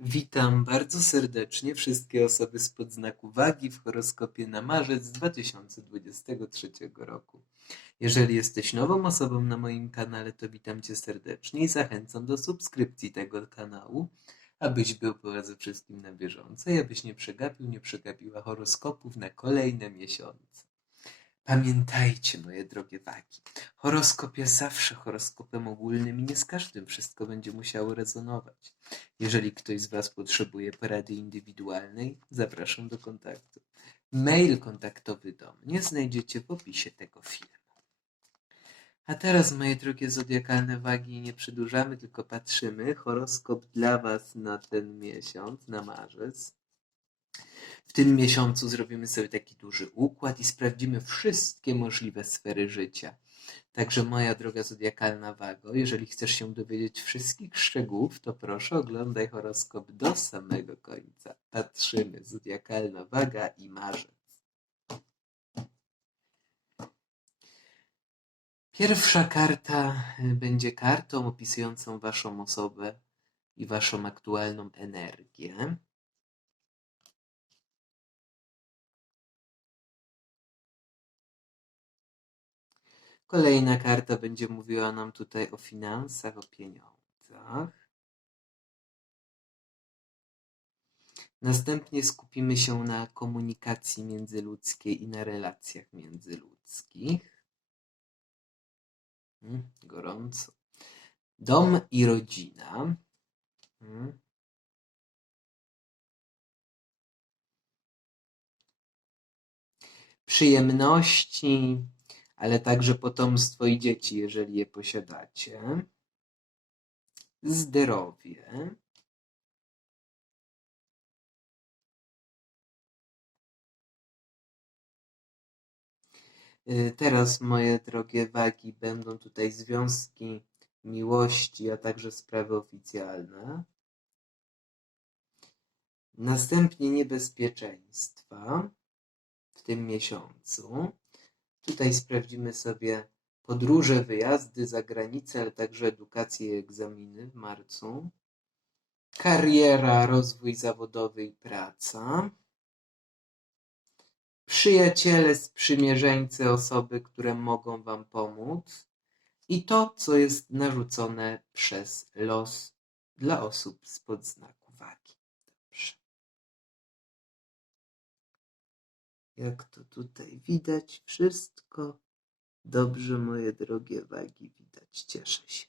Witam bardzo serdecznie wszystkie osoby spod znaku wagi w horoskopie na marzec 2023 roku. Jeżeli jesteś nową osobą na moim kanale, to witam Cię serdecznie i zachęcam do subskrypcji tego kanału, abyś był po ze wszystkim na bieżąco i abyś nie przegapił, nie przegapiła horoskopów na kolejne miesiące. Pamiętajcie, moje drogie wagi, horoskop jest zawsze horoskopem ogólnym i nie z każdym wszystko będzie musiało rezonować. Jeżeli ktoś z Was potrzebuje porady indywidualnej, zapraszam do kontaktu. Mail kontaktowy do mnie znajdziecie w opisie tego filmu. A teraz, moje drogie zodiakalne wagi, nie przedłużamy, tylko patrzymy. Horoskop dla Was na ten miesiąc, na marzec. W tym miesiącu zrobimy sobie taki duży układ i sprawdzimy wszystkie możliwe sfery życia. Także moja droga zodiakalna wago, jeżeli chcesz się dowiedzieć wszystkich szczegółów, to proszę oglądaj horoskop do samego końca. Patrzymy, zodiakalna waga i marzec. Pierwsza karta y, będzie kartą opisującą waszą osobę i waszą aktualną energię. Kolejna karta będzie mówiła nam tutaj o finansach, o pieniądzach. Następnie skupimy się na komunikacji międzyludzkiej i na relacjach międzyludzkich. Mm, Gorąco. Dom i rodzina. Mm. Przyjemności, ale także potomstwo i dzieci, jeżeli je posiadacie. Zdrowie. Y, Teraz, moje drogie wagi, będą tutaj związki miłości, a także sprawy oficjalne. Następnie niebezpieczeństwa w tym miesiącu. Tutaj sprawdzimy sobie podróże, wyjazdy za granicę, ale także edukację i egzaminy w marcu. Kariera, rozwój zawodowy i praca. Przyjaciele, sprzymierzeńcy, osoby, które mogą Wam pomóc. I to, co jest narzucone przez los dla osób spod znaku Jak to tutaj widać, wszystko dobrze, moje drogie wagi, widać. Cieszę się.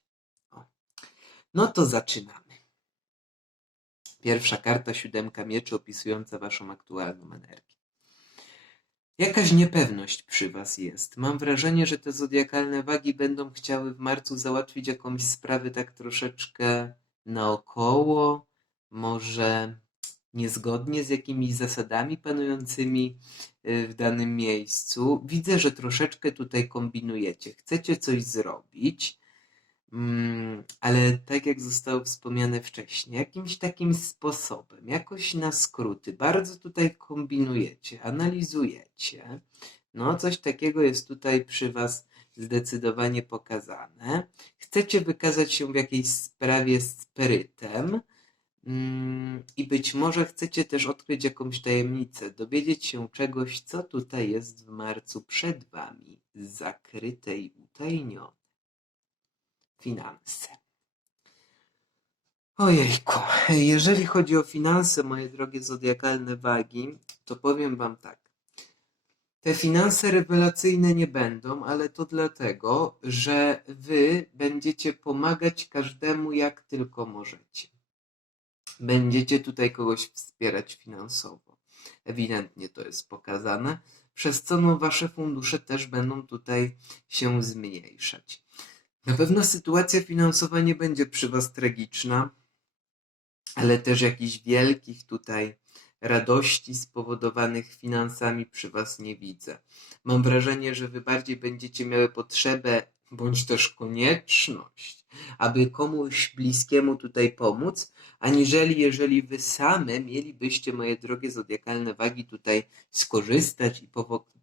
O. No to zaczynamy. Pierwsza karta, siódemka mieczy, opisująca Waszą aktualną energię. Jakaś niepewność przy Was jest. Mam wrażenie, że te zodiakalne wagi będą chciały w marcu załatwić jakąś sprawę tak troszeczkę naokoło, może niezgodnie z jakimiś zasadami panującymi y, w danym miejscu. Widzę, że troszeczkę tutaj kombinujecie. Chcecie coś zrobić, mm, ale tak jak zostało wspomniane wcześniej, jakimś takim sposobem, jakoś na skróty. Bardzo tutaj kombinujecie, analizujecie. No, coś takiego jest tutaj przy Was zdecydowanie pokazane. Chcecie wykazać się w jakiejś sprawie sprytem. Mm, I być może chcecie też odkryć jakąś tajemnicę, dowiedzieć się czegoś, co tutaj jest w marcu przed Wami, zakryte i utajnione. Finanse. Ojejku, jeżeli chodzi o finanse, moje drogie zodiakalne wagi, to powiem Wam tak. Te finanse rewelacyjne nie będą, ale to dlatego, że Wy będziecie pomagać każdemu jak tylko możecie będziecie tutaj kogoś wspierać finansowo. Ewidentnie to jest pokazane, przez co no, wasze fundusze też będą tutaj się zmniejszać. Na pewno sytuacja finansowa nie będzie przy was tragiczna, ale też jakichś wielkich tutaj radości spowodowanych finansami przy was nie widzę. Mam wrażenie, że wy bardziej będziecie miały potrzebę bądź też konieczność, aby komuś bliskiemu tutaj pomóc, aniżeli jeżeli wy same mielibyście, moje drogie zodiakalne wagi, tutaj skorzystać i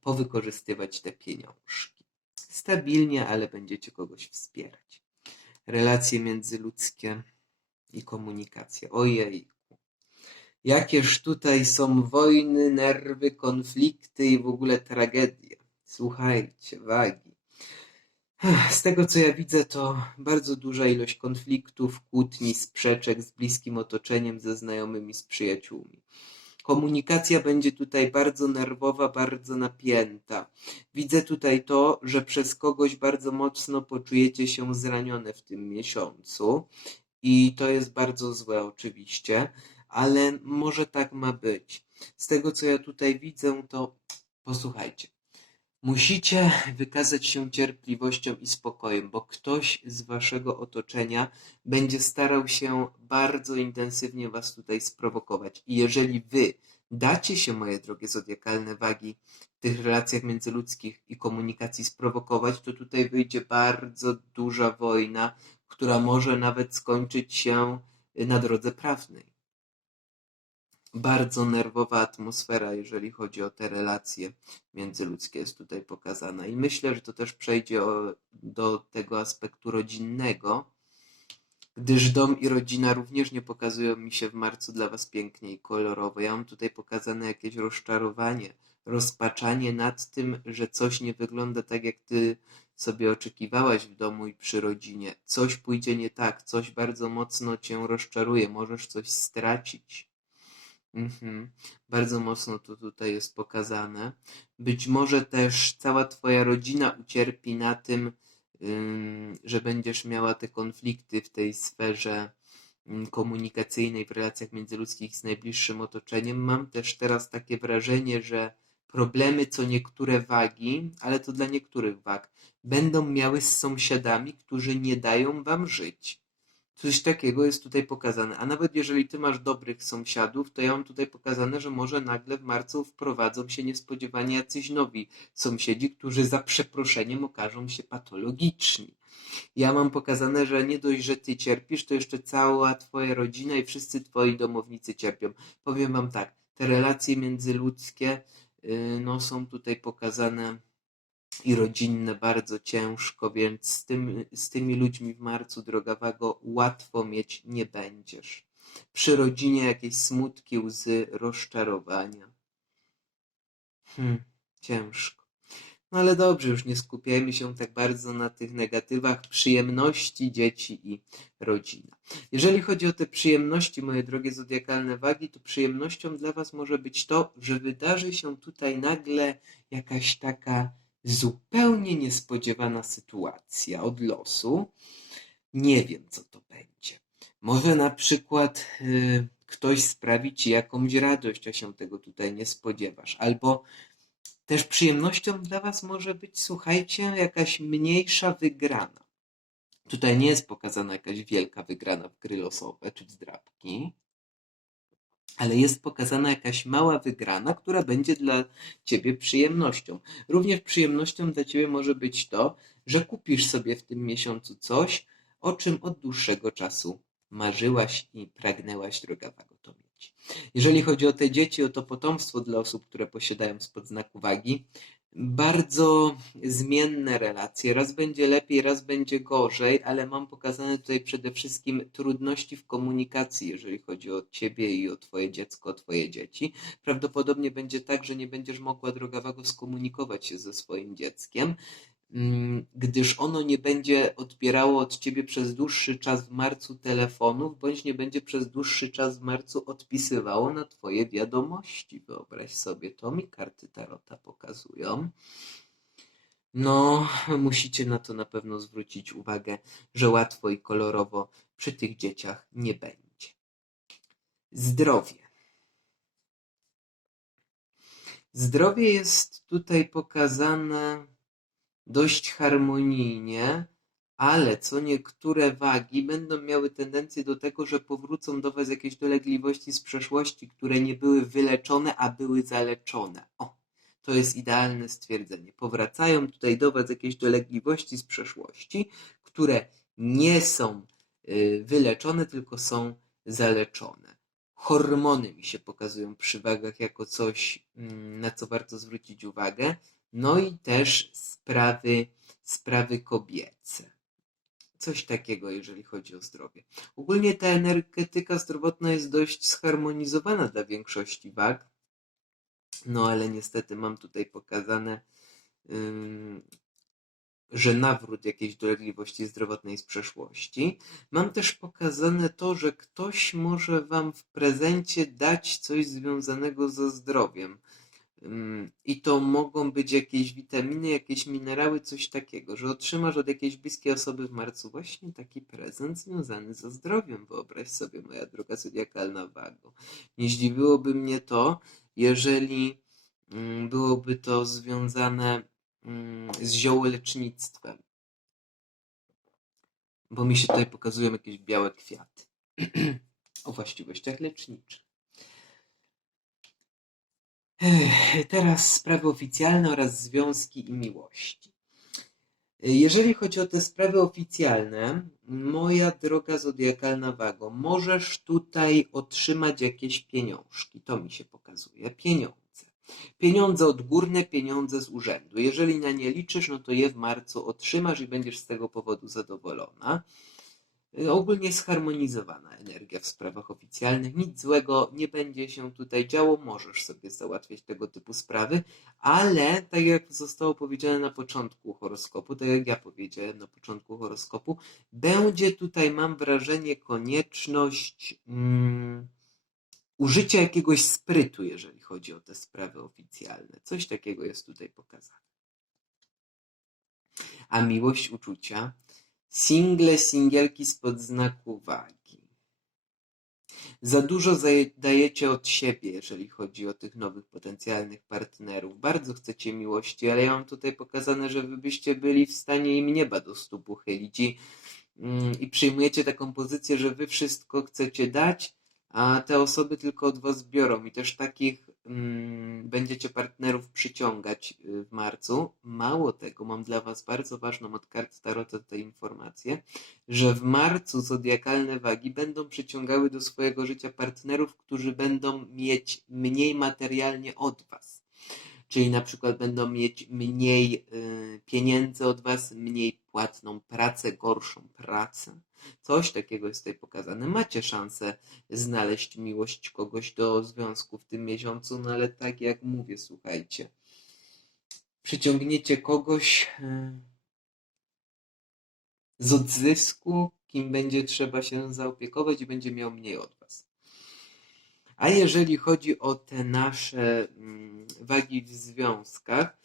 powykorzystywać te pieniążki. Stabilnie, ale będziecie kogoś wspierać. Relacje międzyludzkie i komunikacja. Ojej, Jakież tutaj są wojny, nerwy, konflikty i w ogóle tragedie. Słuchajcie, wagi. Z tego co ja widzę, to bardzo duża ilość konfliktów, kłótni, sprzeczek z bliskim otoczeniem, ze znajomymi, z przyjaciółmi. Komunikacja będzie tutaj bardzo nerwowa, bardzo napięta. Widzę tutaj to, że przez kogoś bardzo mocno poczujecie się zranione w tym miesiącu i to jest bardzo złe oczywiście, ale może tak ma być. Z tego co ja tutaj widzę, to posłuchajcie. Musicie wykazać się cierpliwością i spokojem, bo ktoś z waszego otoczenia będzie starał się bardzo intensywnie was tutaj sprowokować. I jeżeli wy dacie się, moje drogie zodiakalne wagi, w tych relacjach międzyludzkich i komunikacji sprowokować, to tutaj wyjdzie bardzo duża wojna, która może nawet skończyć się na drodze prawnej bardzo nerwowa atmosfera, jeżeli chodzi o te relacje międzyludzkie, jest tutaj pokazana. I myślę, że to też przejdzie o, do tego aspektu rodzinnego, gdyż dom i rodzina również nie pokazują mi się w marcu dla Was pięknie i kolorowo. Ja mam tutaj pokazane jakieś rozczarowanie, rozpaczanie nad tym, że coś nie wygląda tak, jak Ty sobie oczekiwałaś w domu i przy rodzinie. Coś pójdzie nie tak, coś bardzo mocno Cię rozczaruje, możesz coś stracić Mhm. Bardzo mocno to tutaj jest pokazane. Być może też cała twoja rodzina ucierpi na tym, że będziesz miała te konflikty w tej sferze komunikacyjnej, w relacjach międzyludzkich z najbliższym otoczeniem. Mam też teraz takie wrażenie, że problemy co niektóre wagi, ale to dla niektórych wag, będą miały z sąsiadami, którzy nie dają wam żyć. Coś takiego jest tutaj pokazane. A nawet jeżeli ty masz dobrych sąsiadów, to ja mam tutaj pokazane, że może nagle w marcu wprowadzą się niespodziewanie jacyś nowi sąsiedzi, którzy za przeproszeniem okażą się patologiczni. Ja mam pokazane, że nie dość, że ty cierpisz, to jeszcze cała twoja rodzina i wszyscy twoi domownicy cierpią. Powiem wam tak, te relacje międzyludzkie yy, no, są tutaj pokazane i rodzinne bardzo ciężko, więc z, tym, z tymi ludźmi w marcu, droga Wago, łatwo mieć nie będziesz. Przy rodzinie jakieś smutki, łzy, rozczarowania. Hmm, ciężko. No ale dobrze, już nie skupiajmy się tak bardzo na tych negatywach przyjemności dzieci i rodzina. Jeżeli chodzi o te przyjemności, moje drogie zodiakalne wagi, to przyjemnością dla Was może być to, że wydarzy się tutaj nagle jakaś taka zupełnie niespodziewana sytuacja od losu. Nie wiem, co to będzie. Może na przykład y, ktoś sprawi ci jakąś radość, a się tego tutaj nie spodziewasz. Albo też przyjemnością dla Was może być, słuchajcie, jakaś mniejsza wygrana. Tutaj nie jest pokazana jakaś wielka wygrana w gry losowe czy w zdrabki, ale jest pokazana jakaś mała wygrana, która będzie dla ciebie przyjemnością. Również przyjemnością dla ciebie może być to, że kupisz sobie w tym miesiącu coś, o czym od dłuższego czasu marzyłaś i pragnęłaś, droga Wago, to mieć. Jeżeli chodzi o te dzieci, o to potomstwo dla osób, które posiadają spod znaku wagi, bardzo zmienne relacje. Raz będzie lepiej, raz będzie gorzej, ale mam pokazane tutaj przede wszystkim trudności w komunikacji, jeżeli chodzi o ciebie i o twoje dziecko, o twoje dzieci. Prawdopodobnie będzie tak, że nie będziesz mogła drogawago skomunikować się ze swoim dzieckiem. Mm, gdyż ono nie będzie odbierało od ciebie przez dłuższy czas w marcu telefonów, bądź nie będzie przez dłuższy czas w marcu odpisywało na twoje wiadomości. Wyobraź sobie, to mi karty Tarota pokazują. No, musicie na to na pewno zwrócić uwagę, że łatwo i kolorowo przy tych dzieciach nie będzie. Zdrowie. Zdrowie jest tutaj pokazane dość harmonijnie, ale co niektóre wagi będą miały tendencję do tego, że powrócą do Was jakieś dolegliwości z przeszłości, które nie były wyleczone, a były zaleczone. O, to jest idealne stwierdzenie. Powracają tutaj do Was jakieś dolegliwości z przeszłości, które nie są y, wyleczone, tylko są zaleczone. Hormony mi się pokazują przy wagach jako coś, mm, na co warto zwrócić uwagę. No i też sprawy, sprawy kobiece. Coś takiego, jeżeli chodzi o zdrowie. Ogólnie ta energetyka zdrowotna jest dość zharmonizowana dla większości wag. No ale niestety mam tutaj pokazane, że nawrót jakiejś dolegliwości zdrowotnej z przeszłości. Mam też pokazane to, że ktoś może Wam w prezencie dać coś związanego ze zdrowiem. Ym, I to mogą być jakieś witaminy, jakieś minerały, coś takiego, że otrzymasz od jakiejś bliskiej osoby w marcu właśnie taki prezent związany ze zdrowiem. Wyobraź sobie, moja droga zodiakalna wago. Nie zdziwiłoby mnie to, jeżeli mm, byłoby to związane mm, z ziołolecznictwem. Bo mi się tutaj pokazują jakieś białe kwiaty o właściwościach leczniczych. Teraz sprawy oficjalne oraz związki i miłości. Jeżeli chodzi o te sprawy oficjalne, moja droga zodiakalna wago, możesz tutaj otrzymać jakieś pieniążki. To mi się pokazuje. Pieniądze. Pieniądze odgórne, pieniądze z urzędu. Jeżeli na nie liczysz, no to je w marcu otrzymasz i będziesz z tego powodu zadowolona. Ogólnie zharmonizowana energia w sprawach oficjalnych. Nic złego nie będzie się tutaj działo. Możesz sobie załatwiać tego typu sprawy, ale tak jak zostało powiedziane na początku horoskopu, tak jak ja powiedziałem na początku horoskopu, będzie tutaj, mam wrażenie, konieczność mm, użycia jakiegoś sprytu, jeżeli chodzi o te sprawy oficjalne. Coś takiego jest tutaj pokazane. A miłość uczucia Single, singielki spod znaku wagi. Za dużo dajecie od siebie, jeżeli chodzi o tych nowych potencjalnych partnerów. Bardzo chcecie miłości, ale ja mam tutaj pokazane, że wy byście byli w stanie im nieba do stóp uchylić i, mm, i przyjmujecie taką pozycję, że wy wszystko chcecie dać, a te osoby tylko od was biorą i też takich mm, będziecie partnerów przyciągać y, w marcu. Mało tego, mam dla was bardzo ważną od kart Tarota tę informację, że w marcu zodiakalne wagi będą przyciągały do swojego życia partnerów, którzy będą mieć mniej materialnie od was. Czyli na przykład będą mieć mniej y, pieniędzy od was, mniej płatną pracę, gorszą pracę. Coś takiego jest tutaj pokazane. Macie szansę znaleźć miłość kogoś do związku w tym miesiącu, no ale tak jak mówię, słuchajcie, przyciągniecie kogoś y, z odzysku, kim będzie trzeba się zaopiekować i będzie miał mniej od was. A jeżeli chodzi o te nasze mm, wagi w związkach,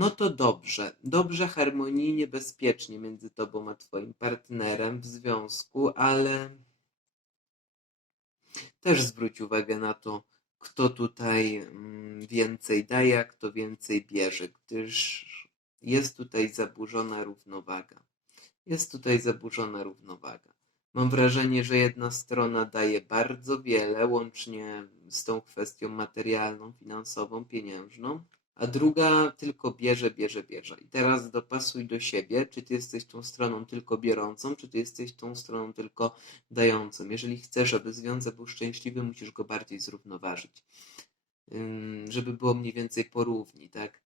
no to dobrze, dobrze, harmonijnie, bezpiecznie między tobą a twoim partnerem w związku, ale też zwróć uwagę na to, kto tutaj mm, więcej daje, a kto więcej bierze, gdyż jest tutaj zaburzona równowaga. Jest tutaj zaburzona równowaga. Mam wrażenie, że jedna strona daje bardzo wiele, łącznie z tą kwestią materialną, finansową, pieniężną, a druga tylko bierze, bierze, bierze. I teraz dopasuj do siebie, czy ty jesteś tą stroną tylko biorącą, czy ty jesteś tą stroną tylko dającą. Jeżeli chcesz, aby związek był szczęśliwy, musisz go bardziej zrównoważyć. Żeby było mniej więcej porówni, tak?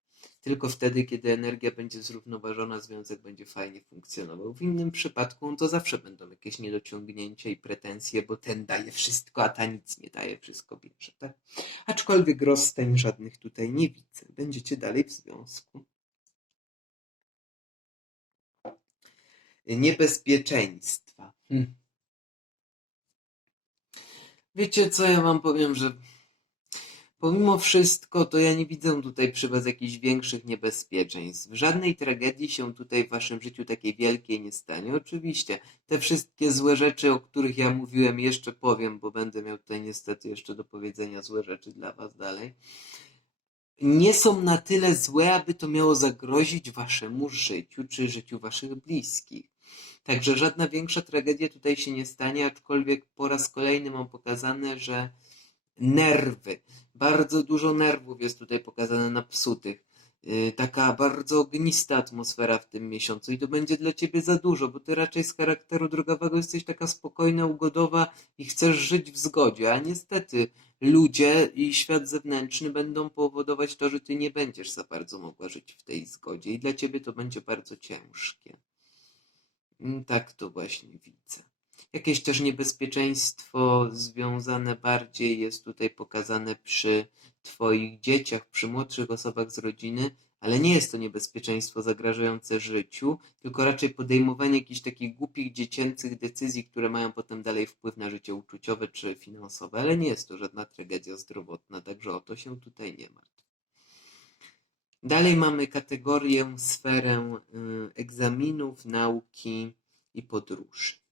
Tylko wtedy, kiedy energia będzie zrównoważona, związek będzie fajnie funkcjonował. W innym przypadku to zawsze będą jakieś niedociągnięcia i pretensje, bo ten daje wszystko, a ta nic nie daje, wszystko bierze. Tak? Aczkolwiek rozstań żadnych tutaj nie widzę. Będziecie dalej w związku. Niebezpieczeństwa. Hm. Wiecie co, ja wam powiem, że Pomimo wszystko, to ja nie widzę tutaj przy Was jakichś większych niebezpieczeństw. Żadnej tragedii się tutaj w Waszym życiu takiej wielkiej nie stanie. Oczywiście, te wszystkie złe rzeczy, o których ja mówiłem, jeszcze powiem, bo będę miał tutaj niestety jeszcze do powiedzenia złe rzeczy dla Was dalej. Nie są na tyle złe, aby to miało zagrozić Waszemu życiu czy życiu Waszych bliskich. Także żadna większa tragedia tutaj się nie stanie, aczkolwiek po raz kolejny mam pokazane, że nerwy. Bardzo dużo nerwów jest tutaj pokazane napsutych. Yy, Taka bardzo ognista atmosfera w tym miesiącu i to będzie dla ciebie za dużo, bo ty raczej z charakteru drogowego jesteś taka spokojna, ugodowa i chcesz żyć w zgodzie, a niestety ludzie i świat zewnętrzny będą powodować to, że ty nie będziesz za bardzo mogła żyć w tej zgodzie i dla ciebie to będzie bardzo ciężkie. Mm, Tak to właśnie widzę. Jakieś też niebezpieczeństwo związane bardziej jest tutaj pokazane przy Twoich dzieciach, przy młodszych osobach z rodziny, ale nie jest to niebezpieczeństwo zagrażające życiu, tylko raczej podejmowanie jakichś takich głupich, dziecięcych decyzji, które mają potem dalej wpływ na życie uczuciowe czy finansowe, ale nie jest to żadna tragedia zdrowotna, także o to się tutaj nie martw. Dalej mamy kategorię, sferę y, egzaminów, nauki i podróży.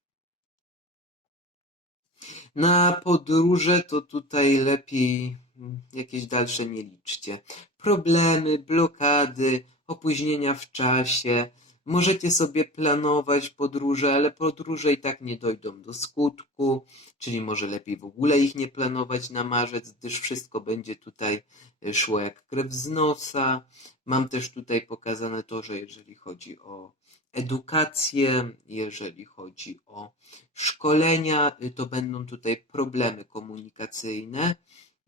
Na podróże to tutaj lepiej mm, jakieś dalsze nie liczcie. Problemy, blokady, opóźnienia w czasie. Możecie sobie planować podróże, ale podróże i tak nie dojdą do skutku, czyli może lepiej w ogóle ich nie planować na marzec, gdyż wszystko będzie tutaj y, szło jak krew z nosa. Mam też tutaj pokazane to, że jeżeli chodzi o edukację, jeżeli chodzi o szkolenia, y, to będą tutaj problemy komunikacyjne.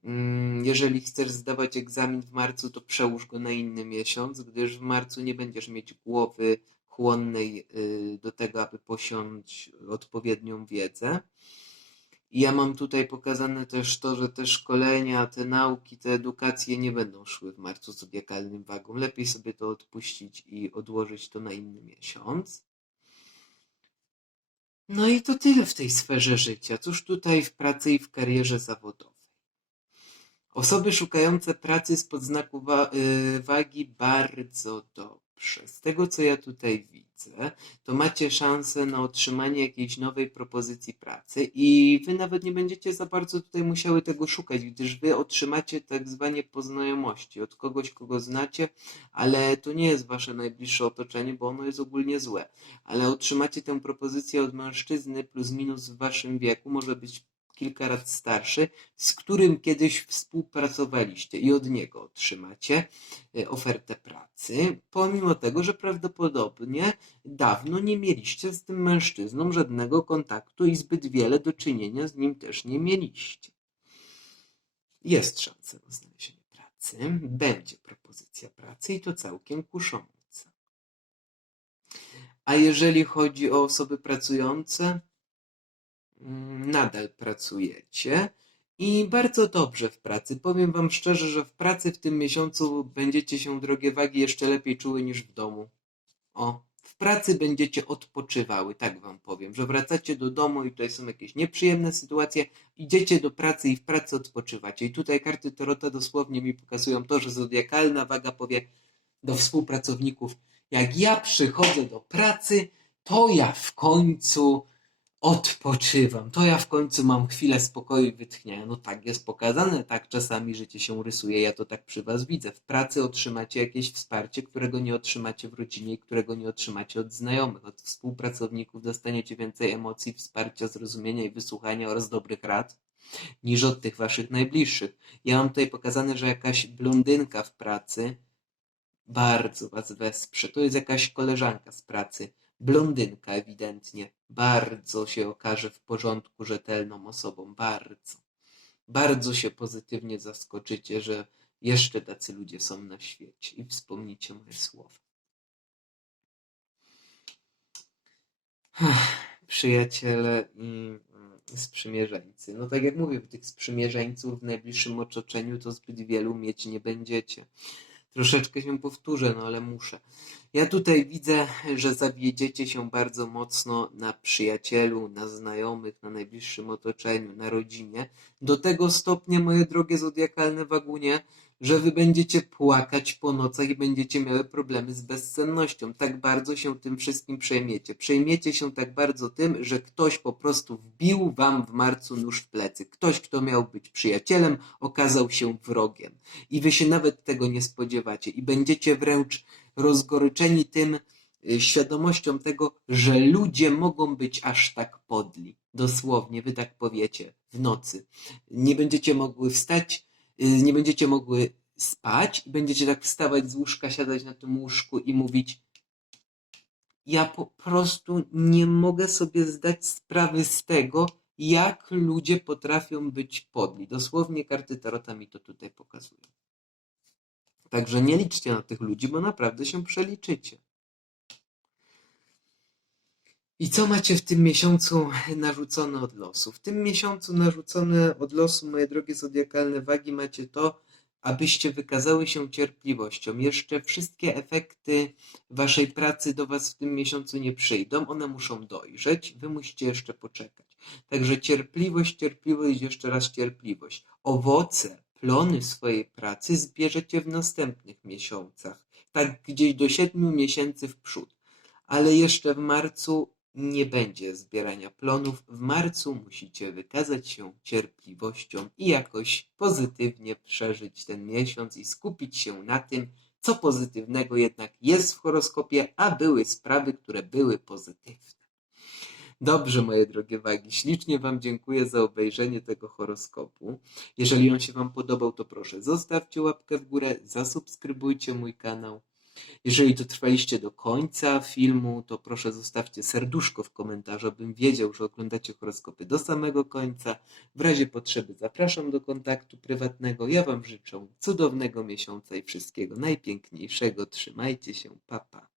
Mm, Jeżeli chcesz zdawać egzamin w marcu, to przełóż go na inny miesiąc, gdyż w marcu nie będziesz mieć głowy chłonnej y, do tego, aby posiąść odpowiednią wiedzę. Ja mam tutaj pokazane też to, że te szkolenia, te nauki, te edukacje nie będą szły w marcu z zodiakalnym wagą. Lepiej sobie to odpuścić i odłożyć to na inny miesiąc. No i to tyle w tej sferze życia. Cóż tutaj w pracy i w karierze zawodowej? Osoby szukające pracy spod znaku wa- y, wagi bardzo dobrze. Z tego co ja tutaj widzę, to macie szansę na otrzymanie jakiejś nowej propozycji pracy i wy nawet nie będziecie za bardzo tutaj musiały tego szukać, gdyż wy otrzymacie tak zwanie po znajomości od kogoś, kogo znacie, ale to nie jest wasze najbliższe otoczenie, bo ono jest ogólnie złe. Ale otrzymacie tę propozycję od mężczyzny plus minus w waszym wieku, może być kilka lat starszy, z którym kiedyś współpracowaliście i od niego otrzymacie e, ofertę pracy, pomimo tego, że prawdopodobnie dawno nie mieliście z tym mężczyzną żadnego kontaktu i zbyt wiele do czynienia z nim też nie mieliście. Jest szansa na znalezienie pracy, będzie propozycja pracy i to całkiem kusząca. A jeżeli chodzi o osoby pracujące, nadal pracujecie i bardzo dobrze w pracy. Powiem Wam szczerze, że w pracy w tym miesiącu będziecie się, drogie wagi, jeszcze lepiej czuły niż w domu. O, w pracy będziecie odpoczywały, tak Wam powiem, że wracacie do domu i tutaj są jakieś nieprzyjemne sytuacje, idziecie do pracy i w pracy odpoczywacie. I tutaj karty Tarota dosłownie mi pokazują to, że zodiakalna waga powie do współpracowników, jak ja przychodzę do pracy, to ja w końcu odpoczywam, to ja w końcu mam chwilę spokoju i wytchnienia. No tak jest pokazane, tak czasami życie się rysuje, ja to tak przy was widzę. W pracy otrzymacie jakieś wsparcie, którego nie otrzymacie w rodzinie i którego nie otrzymacie od znajomych, od współpracowników dostaniecie więcej emocji, wsparcia, zrozumienia i wysłuchania oraz dobrych rad niż od tych waszych najbliższych. Ja mam tutaj pokazane, że jakaś blondynka w pracy bardzo was wesprze. To jest jakaś koleżanka z pracy, blondynka ewidentnie, bardzo się okaże w porządku, rzetelną osobą, bardzo. Bardzo się pozytywnie zaskoczycie, że jeszcze tacy ludzie są na świecie i wspomnicie moje słowa. Przyjaciele i sprzymierzeńcy. No tak jak mówię, tych sprzymierzeńców w najbliższym otoczeniu to zbyt wielu mieć nie będziecie. Troszeczkę się powtórzę, no ale muszę. Ja tutaj widzę, że zawiedziecie się bardzo mocno na przyjacielu, na znajomych, na najbliższym otoczeniu, na rodzinie. Do tego stopnia, moje drogie zodiakalne wagunie, że wy będziecie płakać po nocach i będziecie miały problemy z bezsennością. Tak bardzo się tym wszystkim przejmiecie. Przejmiecie się tak bardzo tym, że ktoś po prostu wbił wam w marcu nóż w plecy. Ktoś, kto miał być przyjacielem, okazał się wrogiem. I wy się nawet tego nie spodziewacie. I będziecie wręcz rozgoryczeni tym, y, świadomością tego, że ludzie mogą być aż tak podli. Dosłownie, wy tak powiecie w nocy. Nie będziecie mogły wstać, nie będziecie mogły spać i będziecie tak wstawać z łóżka, siadać na tym łóżku i mówić ja po prostu nie mogę sobie zdać sprawy z tego, jak ludzie potrafią być podli. Dosłownie karty Tarota mi to tutaj pokazują. Także nie liczcie na tych ludzi, bo naprawdę się przeliczycie. I co macie w tym miesiącu narzucone od losu? W tym miesiącu narzucone od losu, moje drogie zodiakalne wagi, macie to, abyście wykazały się cierpliwością. Jeszcze wszystkie efekty waszej pracy do was w tym miesiącu nie przyjdą. One muszą dojrzeć. Wy musicie jeszcze poczekać. Także cierpliwość, cierpliwość, jeszcze raz cierpliwość. Owoce, plony swojej pracy zbierzecie w następnych miesiącach. Tak gdzieś do siedmiu miesięcy w przód. Ale jeszcze w marcu nie będzie zbierania plonów. W marcu musicie wykazać się cierpliwością i jakoś pozytywnie przeżyć ten miesiąc i skupić się na tym, co pozytywnego jednak jest w horoskopie, a były sprawy, które były pozytywne. Dobrze, moje drogie wagi, ślicznie Wam dziękuję za obejrzenie tego horoskopu. Jeżeli on się Wam podobał, to proszę zostawcie łapkę w górę, zasubskrybujcie mój kanał. Jeżeli dotrwaliście do końca filmu, to proszę zostawcie serduszko w komentarzu, abym wiedział, że oglądacie horoskopy do samego końca. W razie potrzeby zapraszam do kontaktu prywatnego. Ja Wam życzę cudownego miesiąca i wszystkiego najpiękniejszego. Trzymajcie się, papa. Pa.